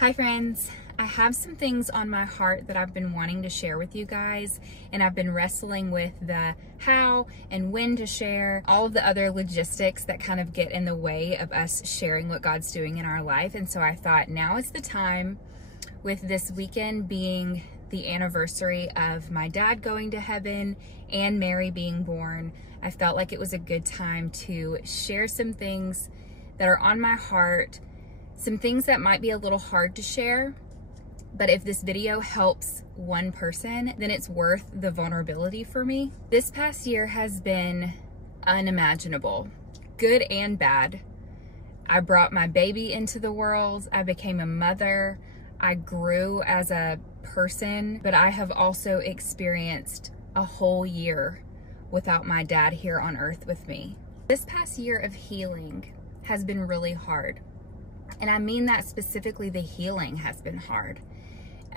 Hi friends, I have some things on my heart that I've been wanting to share with you guys, and I've been wrestling with the how and when to share, all of the other logistics that kind of get in the way of us sharing what God's doing in our life. And so I thought now is the time, with this weekend being the anniversary of my dad going to heaven and Mary being born, I felt like it was a good time to share some things that are on my heart. Some things that might be a little hard to share, but if this video helps one person, then it's worth the vulnerability for me. This past year has been unimaginable, good and bad. I brought my baby into the world. I became a mother. I grew as a person, but I have also experienced a whole year without my dad here on earth with me. This past year of healing has been really hard. And I mean that specifically, the healing has been hard.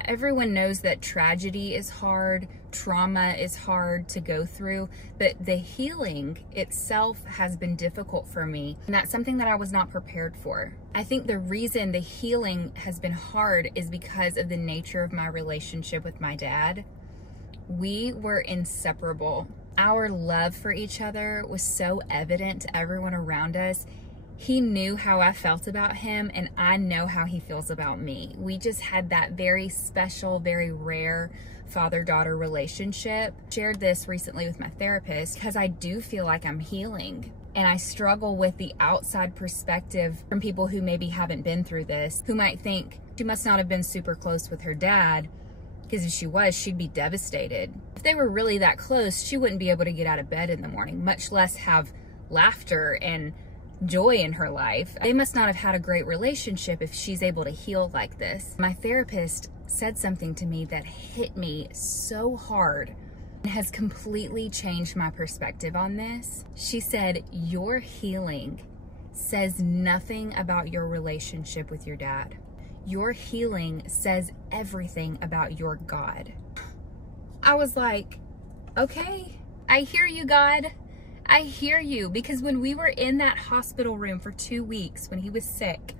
Everyone knows that tragedy is hard, trauma is hard to go through, but the healing itself has been difficult for me. And that's something that I was not prepared for. I think the reason the healing has been hard is because of the nature of my relationship with my dad. We were inseparable. Our love for each other was so evident to everyone around us. He knew how I felt about him, and I know how he feels about me. We just had that very special, very rare father-daughter relationship. Shared this recently with my therapist because I do feel like I'm healing. And I struggle with the outside perspective from people who maybe haven't been through this, who might think she must not have been super close with her dad, because if she was, she'd be devastated. If they were really that close, she wouldn't be able to get out of bed in the morning, much less have laughter and joy in her life. They must not have had a great relationship if she's able to heal like this. My therapist said something to me that hit me so hard and has completely changed my perspective on this. She said, your healing says nothing about your relationship with your dad. Your healing says everything about your God. I was like, okay, I hear you, God. I hear you, because when we were in that hospital room for 2 weeks when he was sick,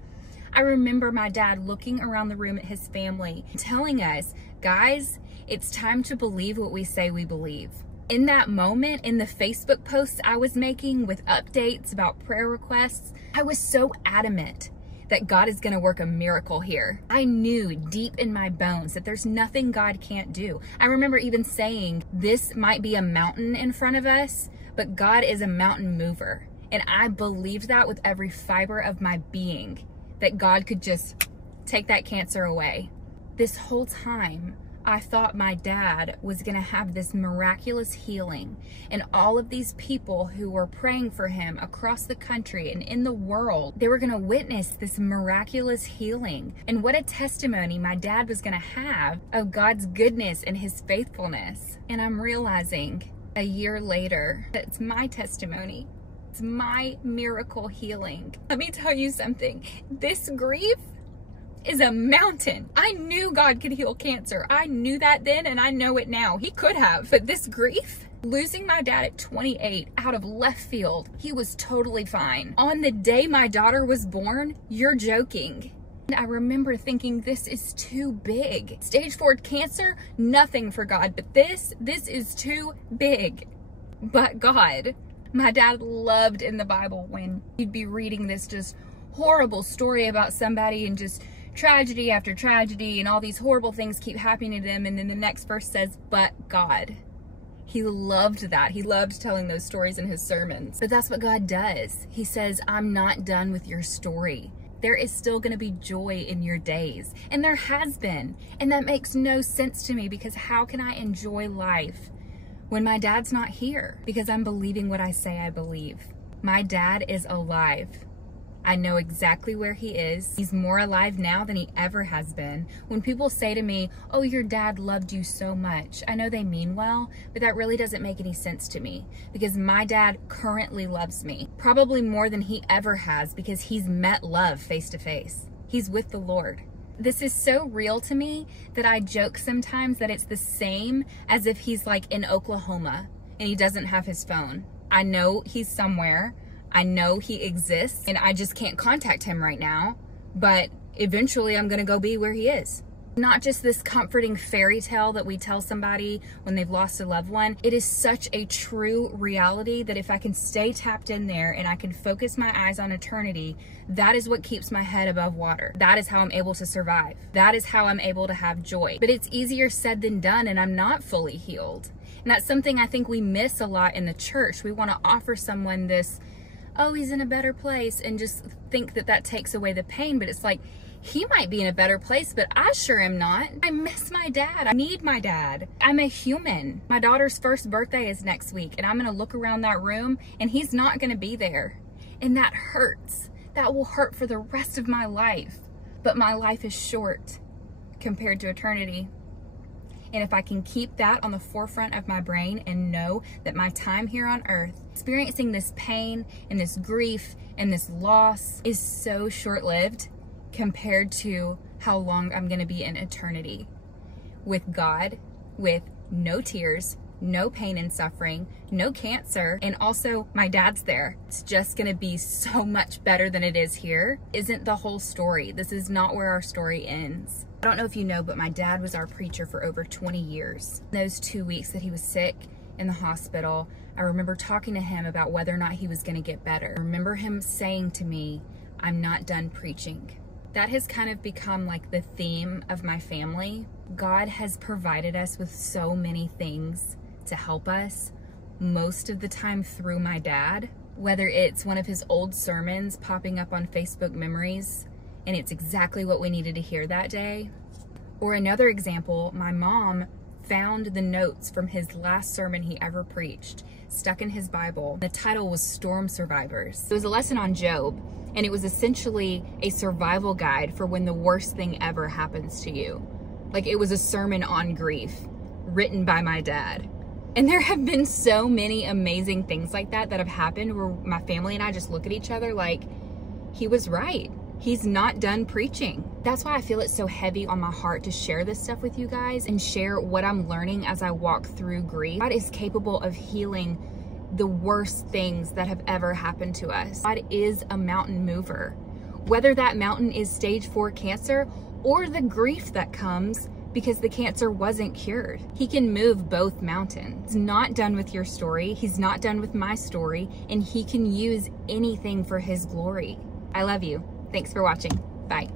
I remember my dad looking around the room at his family, telling us, guys, it's time to believe what we say we believe. In that moment, in the Facebook posts I was making with updates about prayer requests, I was so adamant that God is going to work a miracle here. I knew deep in my bones that there's nothing God can't do. I remember even saying, this might be a mountain in front of us, but God is a mountain mover. And I believed that with every fiber of my being, that God could just take that cancer away. This whole time, I thought my dad was gonna have this miraculous healing, and all of these people who were praying for him across the country and in the world, they were gonna witness this miraculous healing. And what a testimony my dad was gonna have of God's goodness and his faithfulness. And I'm realizing a year later, it's my testimony. It's my miracle healing. Let me tell you something. This grief is a mountain. I knew God could heal cancer. I knew that then, and I know it now. He could have. But this grief, losing my dad at 28 out of left field, he was totally fine. On the day my daughter was born, you're joking. I remember thinking, this is too big. Stage 4 cancer, nothing for God, but this is too big. But God, my dad loved in the Bible when he'd be reading this just horrible story about somebody and just tragedy after tragedy and all these horrible things keep happening to them, and then the next verse says, but God. He loved that. He loved telling those stories in his sermons. But that's what God does. He says, I'm not done with your story. There is still going to be joy in your days. And there has been. And that makes no sense to me, because how can I enjoy life when my dad's not here? Because I'm believing what I say I believe. My dad is alive. I know exactly where he is. He's more alive now than he ever has been. When people say to me, oh, your dad loved you so much, I know they mean well, but that really doesn't make any sense to me, because my dad currently loves me, probably more than he ever has, because he's met love face to face. He's with the Lord. This is so real to me that I joke sometimes that it's the same as if he's like in Oklahoma and he doesn't have his phone. I know he's somewhere. I know he exists and I just can't contact him right now, but eventually I'm going to go be where he is. Not just this comforting fairy tale that we tell somebody when they've lost a loved one. It is such a true reality that if I can stay tapped in there and I can focus my eyes on eternity, that is what keeps my head above water. That is how I'm able to survive. That is how I'm able to have joy. But it's easier said than done, and I'm not fully healed. And that's something I think we miss a lot in the church. We want to offer someone this, oh, he's in a better place, and just think that that takes away the pain. But it's like, he might be in a better place, but I sure am not. I miss my dad. I need my dad. I'm a human. My daughter's first birthday is next week, and I'm going to look around that room and he's not going to be there. And that hurts. That will hurt for the rest of my life. But my life is short compared to eternity. And if I can keep that on the forefront of my brain and know that my time here on earth, experiencing this pain and this grief and this loss is so short-lived compared to how long I'm going to be in eternity with God, with no tears, no pain and suffering, no cancer, and also my dad's there. It's just going to be so much better than it is here. Isn't the whole story. This is not where our story ends. I don't know if you know, but my dad was our preacher for over 20 years. Those 2 weeks that he was sick in the hospital, I remember talking to him about whether or not he was going to get better. I remember him saying to me, "I'm not done preaching." That has kind of become like the theme of my family. God has provided us with so many things to help us, most of the time through my dad. Whether it's one of his old sermons popping up on Facebook memories, and it's exactly what we needed to hear that day. Or another example, my mom found the notes from his last sermon he ever preached, stuck in his Bible. The title was Storm Survivors. It was a lesson on Job, and it was essentially a survival guide for when the worst thing ever happens to you. Like, it was a sermon on grief written by my dad. And there have been so many amazing things like that that have happened where my family and I just look at each other like, he was right. He's not done preaching. That's why I feel it's so heavy on my heart to share this stuff with you guys and share what I'm learning as I walk through grief. God is capable of healing the worst things that have ever happened to us. God is a mountain mover. Whether that mountain is stage 4 cancer or the grief that comes because the cancer wasn't cured. He can move both mountains. He's not done with your story. He's not done with my story, and he can use anything for his glory. I love you. Thanks for watching. Bye.